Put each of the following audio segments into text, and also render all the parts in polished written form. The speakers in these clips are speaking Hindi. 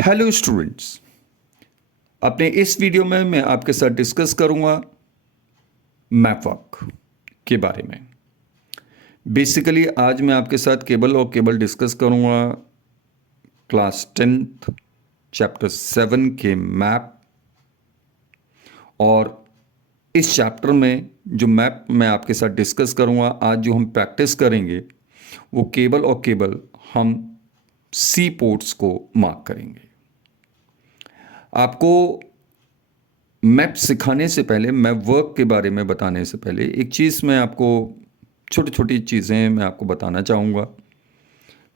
हेलो स्टूडेंट्स, अपने इस वीडियो में मैं आपके साथ डिस्कस करूंगा मैप वर्क के बारे में। बेसिकली आज मैं आपके साथ केबल और केबल डिस्कस करूंगा क्लास 10th चैप्टर 7 के मैप। और इस चैप्टर में जो मैप मैं आपके साथ डिस्कस करूंगा, आज जो हम प्रैक्टिस करेंगे वो केबल और केबल हम सी पोर्ट्स को मार्क करेंगे। आपको मैप सिखाने से पहले, मैप वर्क के बारे में बताने से पहले एक चीज़ मैं आपको, छोटी छोटी चीज़ें मैं आपको बताना चाहूँगा।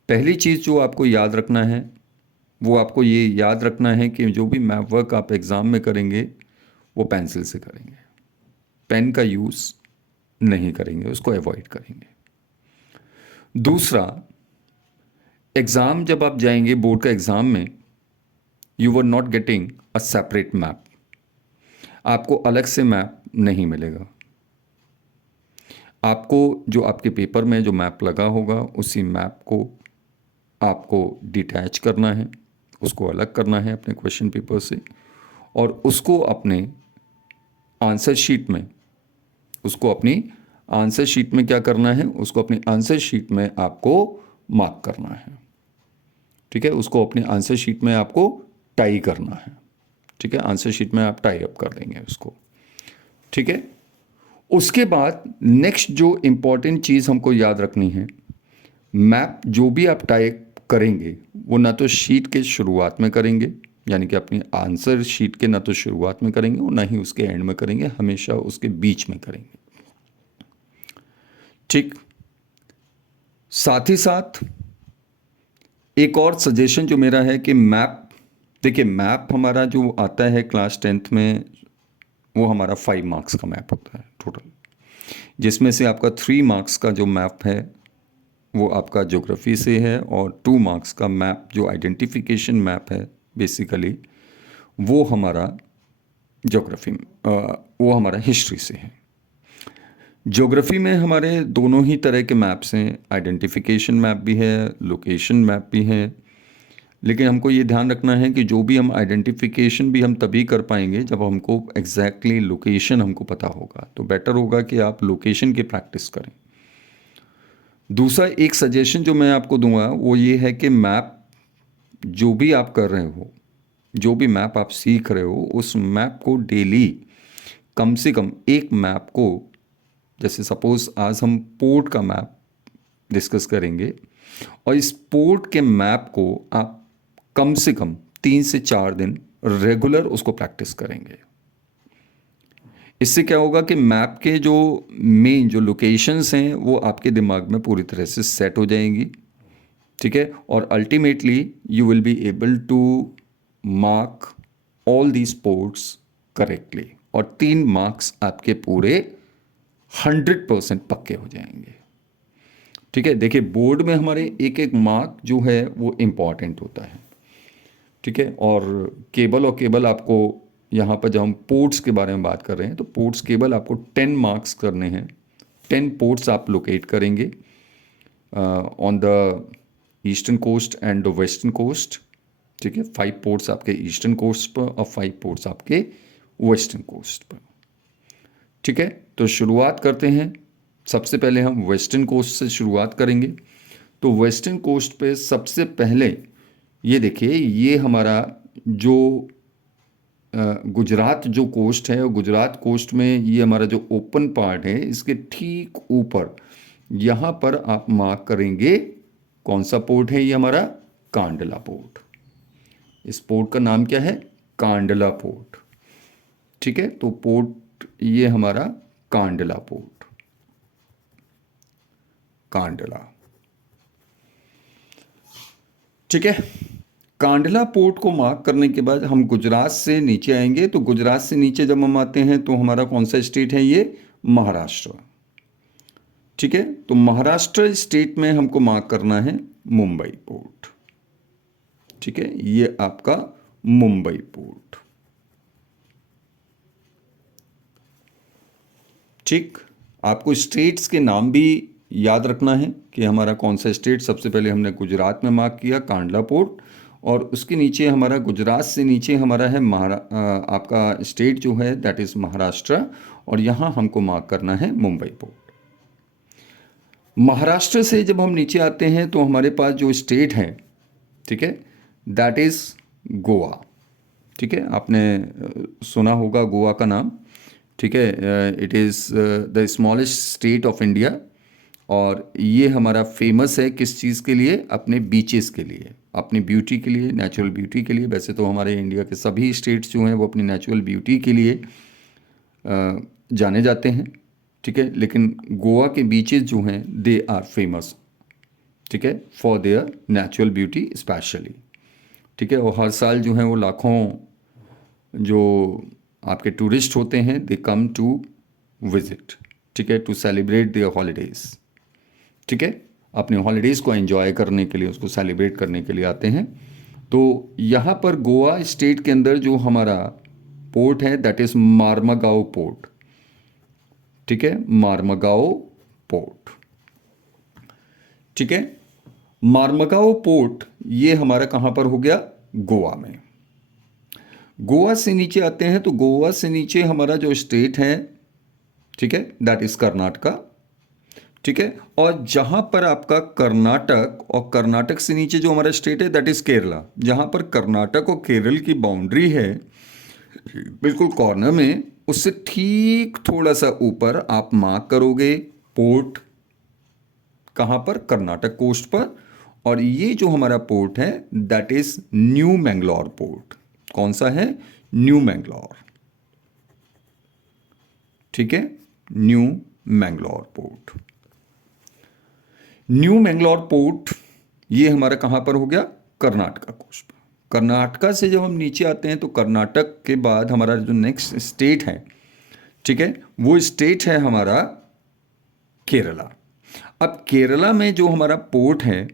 पहली चीज़ जो आपको याद रखना है वो आपको ये याद रखना है कि जो भी मैप वर्क आप एग्ज़ाम में करेंगे वो पेंसिल से करेंगे, पेन का यूज़ नहीं करेंगे, उसको अवॉइड करेंगे। दूसरा, एग्ज़ाम जब आप जाएंगे बोर्ड का एग्ज़ाम में, you are not getting a separate map, आपको अलग से मैप नहीं मिलेगा। आपको जो आपके पेपर में जो मैप लगा होगा उसी मैप को आपको डिटैच करना है, उसको अलग करना है अपने क्वेश्चन पेपर से, और उसको अपने आंसर शीट में, उसको अपनी आंसर शीट में क्या करना है, उसको अपनी आंसर शीट में आपको मार्क करना है। ठीक है, उसको अपनी आंसर शीट में आपको टाई करना है। ठीक है, आंसर शीट में आप टाई अप कर देंगे उसको। ठीक है, उसके बाद नेक्स्ट जो इम्पॉर्टेंट चीज़ हमको याद रखनी है, मैप जो भी आप टाइप करेंगे वो ना तो शीट के शुरुआत में करेंगे, यानी कि अपनी आंसर शीट के ना तो शुरुआत में करेंगे और ना ही उसके एंड में करेंगे, हमेशा उसके बीच में करेंगे। ठीक, साथ ही साथ एक और सजेशन जो मेरा है कि मैप, देखिए मैप हमारा जो आता है क्लास 10th में वो हमारा 5 मार्क्स का मैप होता है टोटल, जिसमें से आपका 3 मार्क्स का जो मैप है वो आपका ज्योग्राफी से है, और 2 मार्क्स का मैप जो आइडेंटिफिकेशन मैप है बेसिकली वो हमारा ज्योग्राफी, वो हमारा हिस्ट्री से है। ज्योग्राफी में हमारे दोनों ही तरह के मैप्स हैं, आइडेंटिफिकेशन मैप भी है, लोकेशन मैप भी है। लेकिन हमको ये ध्यान रखना है कि जो भी हम आइडेंटिफिकेशन भी हम तभी कर पाएंगे जब हमको एग्जैक्टली लोकेशन हमको पता होगा, तो बेटर होगा कि आप लोकेशन की प्रैक्टिस करें। दूसरा एक सजेशन जो मैं आपको दूंगा वो ये है कि मैप जो भी आप कर रहे हो, जो भी मैप आप सीख रहे हो, उस मैप को डेली कम से कम एक मैप को, जैसे सपोज आज हम पोर्ट का मैप डिस्कस करेंगे, और इस पोर्ट के मैप को आप कम से कम 3 से 4 दिन रेगुलर उसको प्रैक्टिस करेंगे। इससे क्या होगा कि मैप के जो मेन जो लोकेशंस हैं वो आपके दिमाग में पूरी तरह से सेट हो जाएंगी। ठीक है, और ultimately you will be able to mark all these ports correctly, और 3 मार्क्स आपके पूरे 100% पक्के हो जाएंगे। ठीक है, देखिए बोर्ड में हमारे एक एक मार्क जो है वो इम्पॉर्टेंट होता है। ठीक है, और केबल और केबल आपको यहाँ पर जब हम पोर्ट्स के बारे में बात कर रहे हैं तो पोर्ट्स केबल आपको 10 मार्क्स करने हैं। 10 पोर्ट्स आप लोकेट करेंगे on the eastern coast and the western coast. ठीक है, 5 पोर्ट्स आपके ईस्टर्न कोस्ट पर और 5 पोर्ट्स आपके वेस्टर्न कोस्ट पर। ठीक है, तो शुरुआत करते हैं। सबसे पहले हम वेस्टर्न कोस्ट से शुरुआत करेंगे। तो वेस्टर्न कोस्ट पे सबसे पहले ये देखिए, ये हमारा जो गुजरात जो कोस्ट है, और गुजरात कोस्ट में ये हमारा जो ओपन पार्ट है, इसके ठीक ऊपर यहाँ पर आप मार्क करेंगे कौन सा पोर्ट है, ये हमारा कांडला पोर्ट। इस पोर्ट का नाम क्या है? कांडला पोर्ट। ठीक है, तो पोर्ट ये हमारा कांडला पोर्ट, कांडला। ठीक है, कांडला पोर्ट को मार्क करने के बाद हम गुजरात से नीचे आएंगे। तो गुजरात से नीचे जब हम आते हैं तो हमारा कौन सा स्टेट है? ये महाराष्ट्र। ठीक है, तो महाराष्ट्र स्टेट में हमको मार्क करना है मुंबई पोर्ट। ठीक है, ये आपका मुंबई पोर्ट। ठीक, आपको स्टेट्स के नाम भी याद रखना है कि हमारा कौन सा स्टेट। सबसे पहले हमने गुजरात में मार्क किया कांडला पोर्ट, और उसके नीचे हमारा गुजरात से नीचे हमारा है आपका स्टेट जो है दैट इज़ महाराष्ट्र, और यहाँ हमको मार्क करना है मुंबई पोर्ट। महाराष्ट्र से जब हम नीचे आते हैं तो हमारे पास जो स्टेट है, ठीक है, दैट इज़ गोवा। ठीक है, आपने सुना होगा गोवा का नाम। ठीक है, it is the smallest state of India, और ये हमारा फेमस है किस चीज़ के लिए? अपने बीचेस के लिए, अपनी ब्यूटी के लिए, नेचुरल ब्यूटी के लिए। वैसे तो हमारे इंडिया के सभी स्टेट्स जो हैं वो अपनी नेचुरल ब्यूटी के लिए जाने जाते हैं। ठीक है, लेकिन गोवा के बीचेस जो हैं दे आर फेमस, ठीक है, for their natural beauty specially. ठीक है, और हर साल जो हैं वो लाखों जो आपके टूरिस्ट होते हैं दे कम टू विजिट, ठीक है, टू सेलिब्रेट देयर हॉलीडेज़। ठीक है, अपने हॉलीडेज़ को एंजॉय करने के लिए, उसको सेलिब्रेट करने के लिए आते हैं। तो यहाँ पर गोवा स्टेट के अंदर जो हमारा पोर्ट है दैट इज़ मार्मागाओ पोर्ट। ठीक है, मार्मागाओ पोर्ट। ठीक है, मार्मागाओ पोर्ट ये हमारा कहाँ पर हो गया? गोवा में। गोवा से नीचे आते हैं तो गोवा से नीचे हमारा जो स्टेट है, ठीक है, दैट इज़ कर्नाटका। ठीक है, और जहाँ पर आपका कर्नाटक, और कर्नाटक से नीचे जो हमारा स्टेट है दैट इज़ केरला। जहाँ पर कर्नाटक और केरल की बाउंड्री है बिल्कुल कॉर्नर में, उससे ठीक थोड़ा सा ऊपर आप मार्क करोगे पोर्ट। कहाँ पर? कर्नाटक कोस्ट पर। और ये जो हमारा पोर्ट है that is new Mangalore port. कौन सा है? न्यू मैंगलोर। ठीक है, new Mangalore port. New Mangalore port ये हमारा कहाँ पर हो गया? कर्नाटका कोस्ट पर। कर्नाटका से जब हम नीचे आते हैं तो कर्नाटक के बाद हमारा जो नेक्स्ट स्टेट है, ठीक है, वो स्टेट है हमारा केरला। अब केरला में जो हमारा पोर्ट है,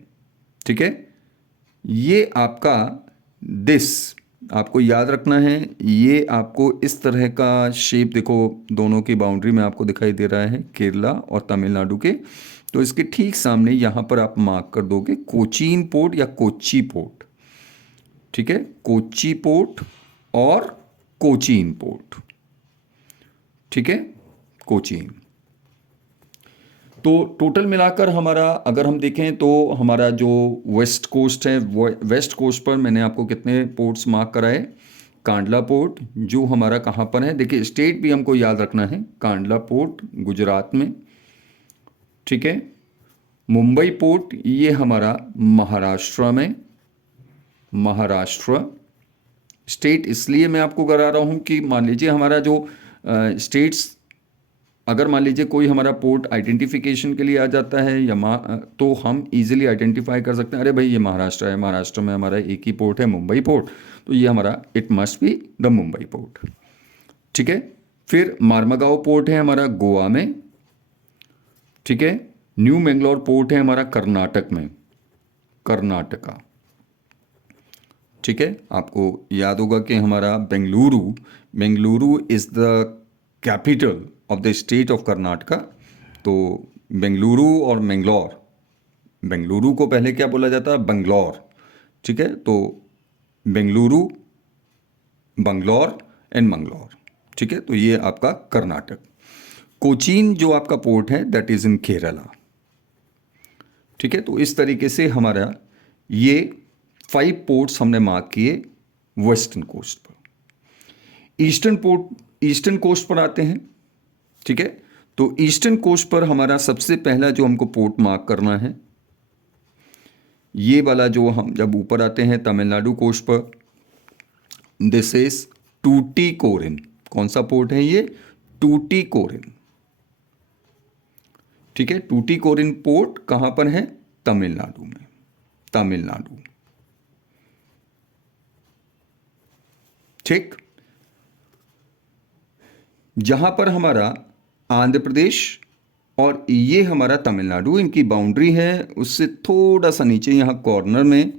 ठीक है, ये आपका दिस आपको याद रखना है। ये आपको इस तरह का शेप, देखो दोनों की बाउंड्री में आपको दिखाई दे रहा है केरला और तमिलनाडु के। तो इसके ठीक सामने यहाँ पर आप मार्क कर दोगे कोचीन पोर्ट या कोच्चि पोर्ट। ठीक है, कोच्चि पोर्ट और कोचीन पोर्ट। ठीक है, कोचीन। तो टोटल मिलाकर हमारा अगर हम देखें तो हमारा जो वेस्ट कोस्ट है, वेस्ट कोस्ट पर मैंने आपको कितने पोर्ट्स मार्क कराए? कांडला पोर्ट जो हमारा कहाँ पर है, देखिए स्टेट भी हमको याद रखना है। कांडला पोर्ट गुजरात में। ठीक है, मुंबई पोर्ट ये हमारा महाराष्ट्र में। महाराष्ट्र स्टेट इसलिए मैं आपको करा रहा हूँ कि मान लीजिए हमारा जो स्टेट्स, अगर मान लीजिए कोई हमारा पोर्ट आइडेंटिफिकेशन के लिए आ जाता है या तो हम इजीली आइडेंटिफाई कर सकते हैं, अरे भाई ये महाराष्ट्र है, महाराष्ट्र में हमारा एक ही पोर्ट है मुंबई पोर्ट, तो ये हमारा it must be the Mumbai port. ठीक है, फिर मार्मागांव पोर्ट है हमारा गोवा में। ठीक है, न्यू मैंगलोर पोर्ट है हमारा कर्नाटक में, कर्नाटका। ठीक है, आपको याद होगा कि हमारा Bengaluru is the capital of the state of Karnataka. तो बेंगलुरु और मैंगलोर, बेंगलुरु को पहले क्या बोला जाता है? बंगलौर। ठीक है, तो बेंगलुरु, बंगलौर एंड मंगलौर। ठीक है, तो ये आपका कर्नाटक। कोचीन जो आपका पोर्ट है दैट इज़ इन केरला। ठीक है, तो इस तरीके से हमारा ये 5 पोर्ट्स हमने मार्क किए वेस्टर्न कोस्ट पर। ईस्टर्न कोस्ट पर आते हैं। ठीक है, तो ईस्टर्न कोस्ट पर हमारा सबसे पहला जो हमको पोर्ट मार्क करना है, ये वाला जो हम जब ऊपर आते हैं तमिलनाडु कोस्ट पर, दिस इज टूटीकोरिन। कौन सा पोर्ट है ये? टूटीकोरिन। ठीक है, टूटीकोरिन पोर्ट कहां पर है? तमिलनाडु में, तमिलनाडु। ठीक, जहां पर हमारा आंध्र प्रदेश और ये हमारा तमिलनाडु, इनकी बाउंड्री है, उससे थोड़ा सा नीचे यहाँ कॉर्नर में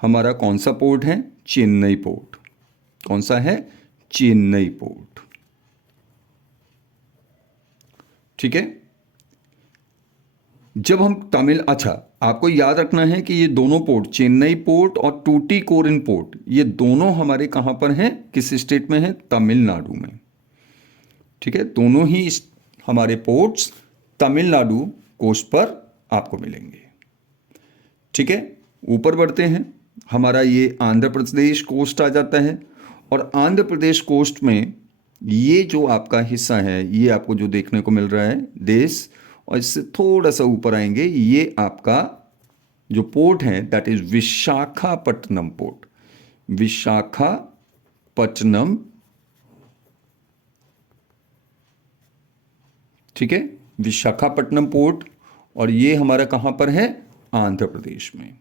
हमारा कौन सा पोर्ट है? चेन्नई पोर्ट। कौन सा है? चेन्नई पोर्ट। ठीक है, जब हम तमिल, अच्छा आपको याद रखना है कि ये दोनों पोर्ट, चेन्नई पोर्ट और टूटीकोरिन पोर्ट, ये दोनों हमारे कहाँ पर हैं, किस स्टेट में हैं, तमिलनाडु में। ठीक है, दोनों ही हमारे पोर्ट्स तमिलनाडु कोस्ट पर आपको मिलेंगे। ठीक है, ऊपर बढ़ते हैं, हमारा ये आंध्र प्रदेश कोस्ट आ जाता है। और आंध्र प्रदेश कोस्ट में ये जो आपका हिस्सा है, ये आपको जो देखने को मिल रहा है देश, और इससे थोड़ा सा ऊपर आएंगे, ये आपका जो पोर्ट है that is Visakhapatnam port, Visakhapatnam. ठीक है, विशाखापट्टनम पोर्ट, और ये हमारा कहाँ पर है, आंध्र प्रदेश में।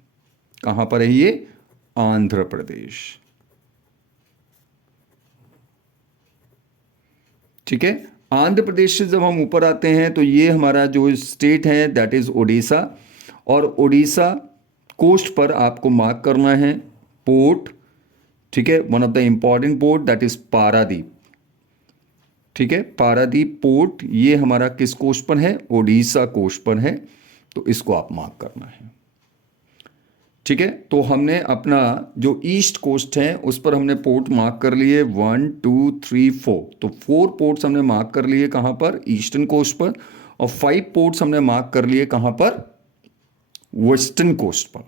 कहाँ पर है ये, आंध्र प्रदेश। ठीक है, आंध्र प्रदेश से जब हम ऊपर आते हैं तो ये हमारा जो स्टेट है दैट इज ओडिशा, और ओडिशा कोस्ट पर आपको मार्क करना है पोर्ट। ठीक है, one of the important port that is Paradip. ठीक है, पारादीप पोर्ट ये हमारा किस कोस्ट पर है, ओडिशा कोस्ट पर है, तो इसको आप मार्क करना है। ठीक है, तो हमने अपना जो ईस्ट कोस्ट है उस पर हमने पोर्ट मार्क कर लिए 1 2 3 4, तो 4 पोर्ट्स हमने मार्क कर लिए कहाँ पर, ईस्टर्न कोस्ट पर, और 5 पोर्ट्स हमने मार्क कर लिए कहाँ पर, वेस्टर्न कोस्ट पर।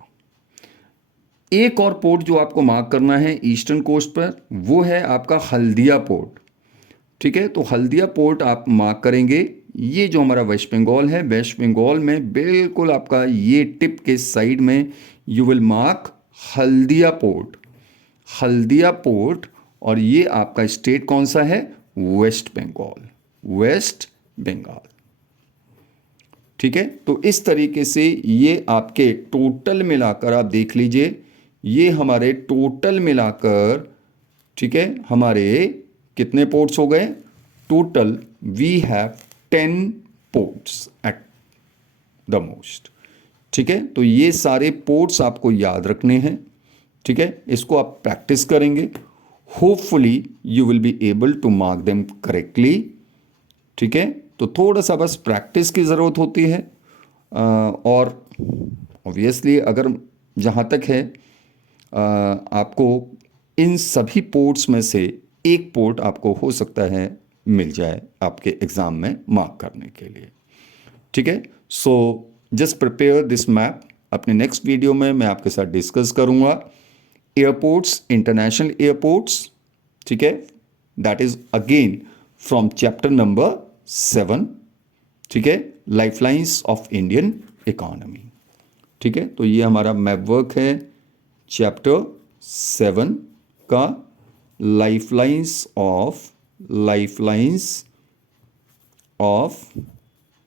एक और पोर्ट जो आपको मार्क करना है ईस्टर्न कोस्ट पर, वो है आपका हल्दिया पोर्ट। ठीक है, तो हल्दिया पोर्ट आप मार्क करेंगे। ये जो हमारा वेस्ट बंगाल है, वेस्ट बंगाल में बिल्कुल आपका ये टिप के साइड में you will mark Haldia port, Haldia port. और ये आपका स्टेट कौन सा है, वेस्ट बंगाल, वेस्ट बंगाल। ठीक है, तो इस तरीके से ये आपके टोटल मिलाकर आप देख लीजिए, ये हमारे टोटल मिलाकर, ठीक है, हमारे कितने पोर्ट्स हो गए, total we have 10 ports at the most. ठीक है, तो ये सारे पोर्ट्स आपको याद रखने हैं। ठीक है, इसको आप प्रैक्टिस करेंगे, hopefully you will be able to mark them correctly. ठीक है, तो थोड़ा सा बस प्रैक्टिस की ज़रूरत होती है, और ऑब्वियसली अगर जहाँ तक है आपको इन सभी पोर्ट्स में से एक पोर्ट आपको हो सकता है मिल जाए आपके एग्ज़ाम में मार्क करने के लिए। ठीक है, so just prepare this map. अपने नेक्स्ट वीडियो में मैं आपके साथ डिस्कस करूंगा एयरपोर्ट्स, इंटरनेशनल एयरपोर्ट्स। ठीक है, that is again from chapter number 7। ठीक है, लाइफलाइंस ऑफ इंडियन इकोनॉमी। ठीक है, तो ये हमारा मैप वर्क है चैप्टर 7 का, लाइफलाइंस ऑफ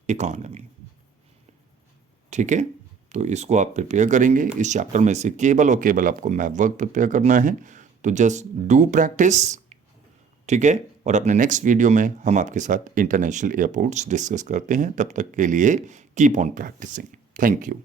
इकोनॉमी। ठीक है, तो इसको आप प्रिपेयर करेंगे। इस चैप्टर में से केवल और केवल आपको मैप वर्क प्रिपेयर करना है, तो जस्ट डू प्रैक्टिस। ठीक है, और अपने नेक्स्ट वीडियो में हम आपके साथ इंटरनेशनल एयरपोर्ट्स डिस्कस करते हैं। तब तक के लिए keep on practising. Thank you.